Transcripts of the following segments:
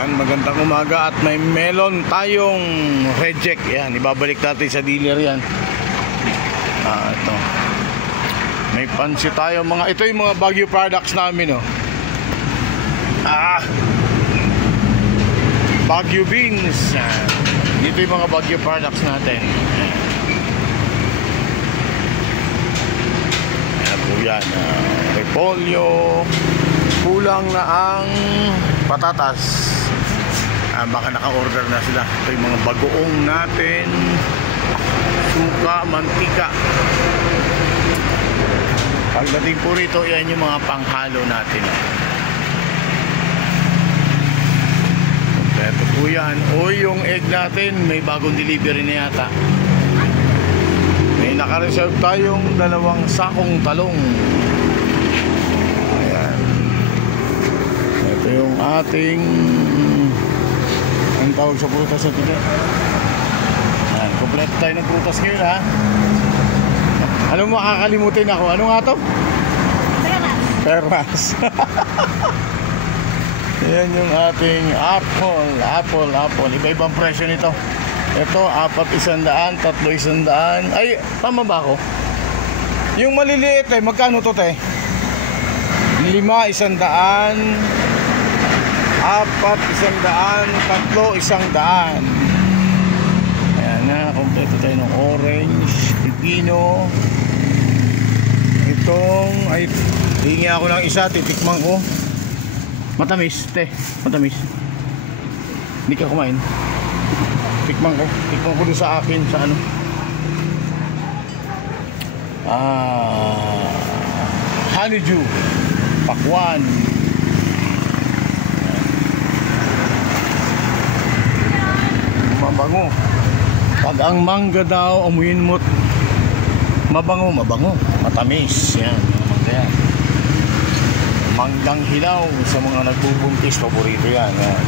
Yan, magandang umaga at may melon tayong reject. Yan, ibabalik natin sa dealer yan. Ito. May pansi tayo mga, ito yung mga Baguio products namin, oh. Baguio beans. Dito yung mga Baguio products natin. Ayan po yan. Repolyo. Kulang na ang patatas. Baka naka-order na sila. Ito yung mga bagoong natin. Suka, mantika. Pagdating po rito, yan yung mga panghalo natin. Kompleto po yan. O yung egg natin, may bagong delivery na yata. May naka-reserve tayong 2 sakong talong. Ayan. Ito yung ating, ang tawag sa prutas na ito. Ayan, kompleto tayo ng prutas ngayon, ha. Ano makakalimutin ako? Ano nga to? Peras. Ayan yung ating apple. Iba-ibang presyo nito. Ito, 4 100, 3 100. Ay, tama ba ako? Yung maliliit magkano to, 5 100, 4 100, 3 100. Ayan na, kompleto tayo ng orange, pipino. Itong, ay, hingi ako ng isa, titikman ko. Matamis, matamis. Hindi ka kumain. Tikman ko doon sa akin, sa ano. Honeydew, pakwan. Mabango. Pag ang mangga daw, amuyin mo't mabango. Matamis. Yan, mangga yan. Manggang hilaw sa mga nagbubuntis, paborito yan. Yan.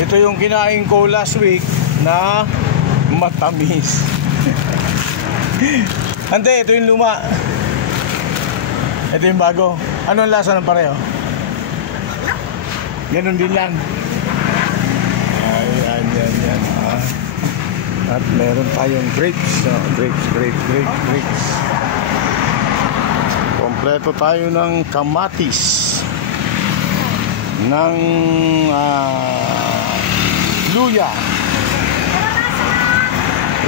Ito yung kinain ko last week na matamis. Ante, ito yung luma. Ito yung bago. Ano ang lasa ng pareho? Ganun din lang. Yan. At meron tayong grapes. Grapes. Kompleto tayo ng kamatis. Ng luya.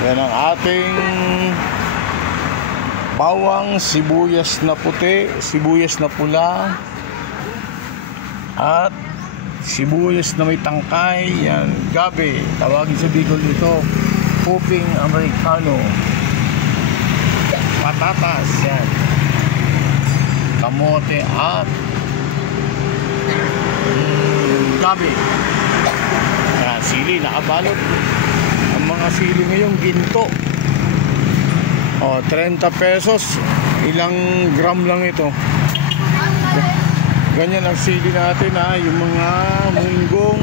Yan ang ating bawang, sibuyas na puti, sibuyas na pula, at sibuyas na may tangkay. Yan, gabi, tawagin sa Bicol dito, puping Americano. Patatas, yan, kamote at gabi. Yan, sili nakabalot. Ang mga sili ngayon ginto. 30 pesos, ilang gram lang ito. Ganyan ang sili natin, ha. Yung mga munggong.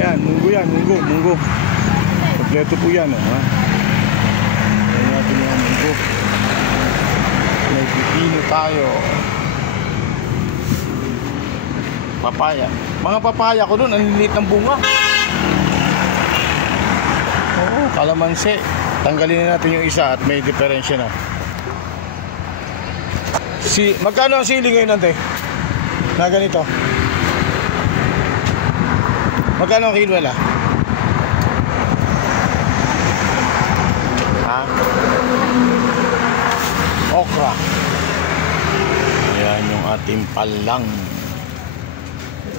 Ayan, munggo. Kompleto po yan, ha. Ayan natin yung munggo. May pipino tayo. Papaya. Mga papaya ko doon, ang liit ng bunga. Oo, kalamansi. Tanggalin na natin yung isa at may diferensya na. Magkano ang sili ngayon, ante? Na ganito. Magkano ang kilo na? Okra. Ayan yung ating palang.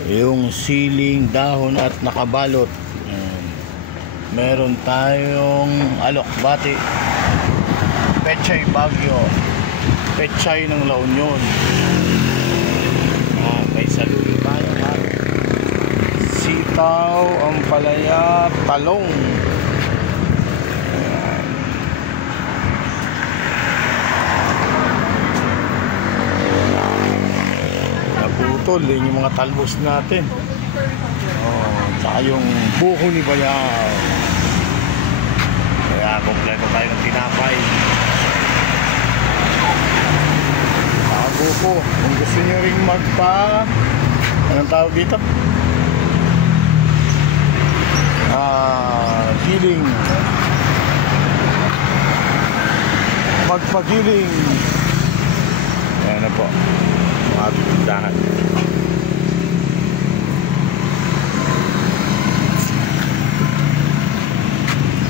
Yung siling dahon at nakabalot. Meron tayong alokbati, pechay Baguio, pechay ng La Union. May saludo tayo, ha. Sitaw, ampalaya, talong. Ayan. Naputol yung mga talbos natin. Tsaka yung buko ni Bayaw. Kaya kompleto tayo ng tinapay. Buko. Kung gusto nyo ring Anong tawag dito? Giling. Magpagiling. Ayan na po. Mga tindahan.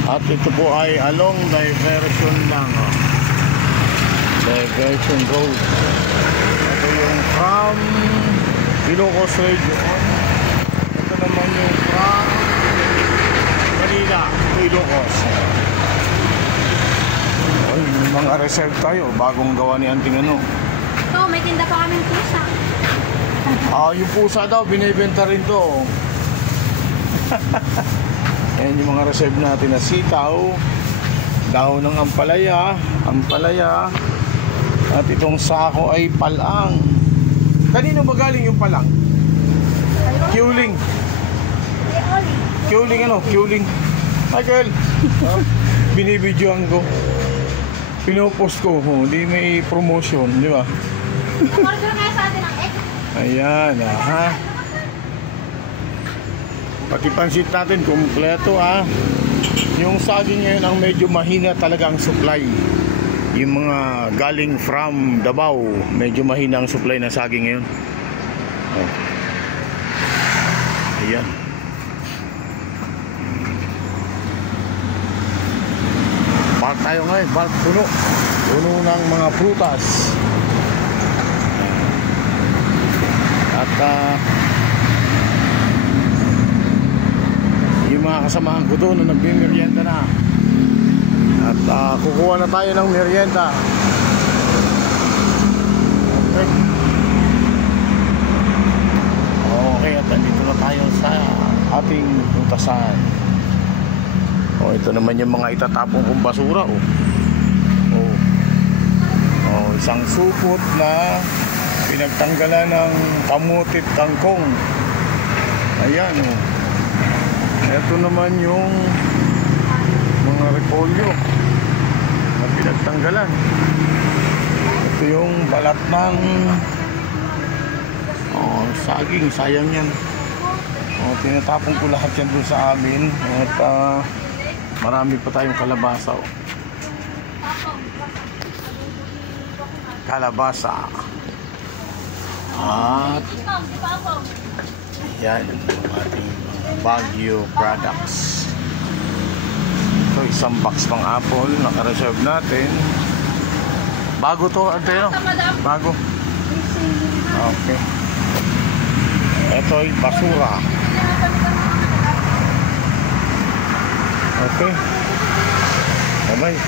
At ito po ay along diversion lang. Oh. Diversion road. Ito yung from Ilocos Region. Ito naman yung from Manila to Ilocos. Ay, mga reserve tayo. Bagong gawa ni Anting ano. Ito, may tinda pa kaming pusa. Yung pusa daw, binibenta rin to. Ayan yung mga reserve natin na sitaw, dahon ng ampalaya, at itong sako ay palang. Kanino ba galing yung palang? Kiuling. Kiuling ano? Kiuling. Michael! Binibidyoan ko. Pinopost ko. Hindi may promotion, di ba? Order kaya sa atin ang egg. Ayan, ha? Pati pansit natin, kumpleto, ha? Yung saging ngayon ang medyo mahina talaga ang supply. Yung mga galing from Davao, medyo mahina ang supply ng saging ngayon. Oh. Ayan. Park tayo ngayon, park puno. Puno ng mga prutas. At yung mga kasamahan ko doon na nagmimerienda na. At kukuha na tayo ng merienda. Okay. Okay, at nandito na tayo sa ating putasan. Ito naman yung mga itatapong kong basura. Isang supot na pinagtanggalan ng kamutit kangkong. Ayan, ito naman yung mga repolyo na pinagtanggalan. Ito yung balat ng saging, sayang yan. Tinatapon ko lahat yan doon sa amin. At marami pa tayong kalabasa. Kalabasa. At yan yung ating Baguio products. Ito, isang box pang apple naka-reserve natin. Bago to, Antero? Bago. Okay. Ito ay basura. Okay. Bye-bye.